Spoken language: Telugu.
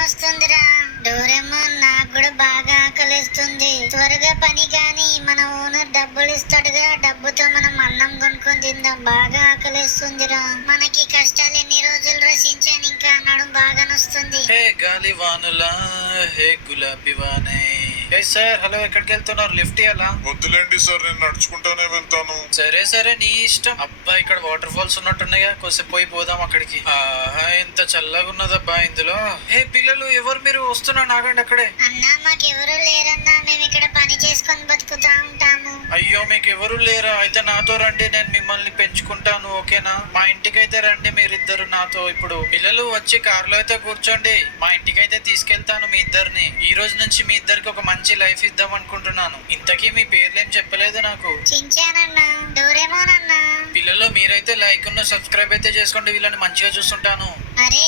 వస్తుందిరా. డోరేమోన్, నాకు కూడా బాగా ఆకలిస్తుంది. త్వరగా పని కాని, మన ఓనర్ డబ్బులు ఇస్తాడుగా, డబ్బుతో మనం అన్నం కొనుక్కొని తిందాం. బాగా ఆకలిస్తుందిరా. మనకి కష్టాలు ఎన్ని రోజులు రచించాను, ఇంకా నడుం బాగా నొస్తుంది. హే గాలి వానులా, హే గులాబీ వానే. ఏ సార్, హలో, ఎక్కడికి వెళ్తున్నారు? లిఫ్ట్ ఇయ్యాలా? వద్దులేండి సార్, నేను నడుచుకుంటానే వెళ్తాను. సరే సరే, నీ ఇష్టం. అబ్బా, ఇక్కడ వాటర్ ఫాల్స్ ఉన్నట్టున్నాయిగా, కొంచెం పోయి పోదాం అక్కడికి. ఆహా, ఎంత చల్లగా ఉన్నదబ్బా ఇందులో. హే పిల్లలు, ఎవరు మీరు? వస్తున్నా, నాగండి అక్కడే. అన్నా, మాకెవరూ లేరన్నా, మేము ఇక్కడ పని చేసుకొని బతుకుతా ఉంటాము. అయ్యో, మీకు ఎవరు లేరా? అయితే నాతో రండి, నేను మిమ్మల్ని పెంచుకుంటాను, ఓకేనా? మా ఇంటికి అయితే రండి మీరిద్దరు నాతో. ఇప్పుడు పిల్లలు వచ్చి కారులో అయితే కూర్చోండి, మా ఇంటికి అయితే తీసుకెళ్తాను మీ ఇద్దరిని. ఈ రోజు నుంచి మీ ఇద్దరికి ఒక మంచి లైఫ్ ఇద్దాం అనుకుంటున్నాను. ఇంతకీ మీ పేర్లేం చెప్పలేదు నాకు. చించానన్నా, డోరేమోన్ అన్నా. పిల్లలు, మీరైతే లైక్ ఉన్న సబ్స్క్రైబ్ అయితే చేసుకోండి, వీళ్ళని మంచిగా చూస్తుంటాను. అరే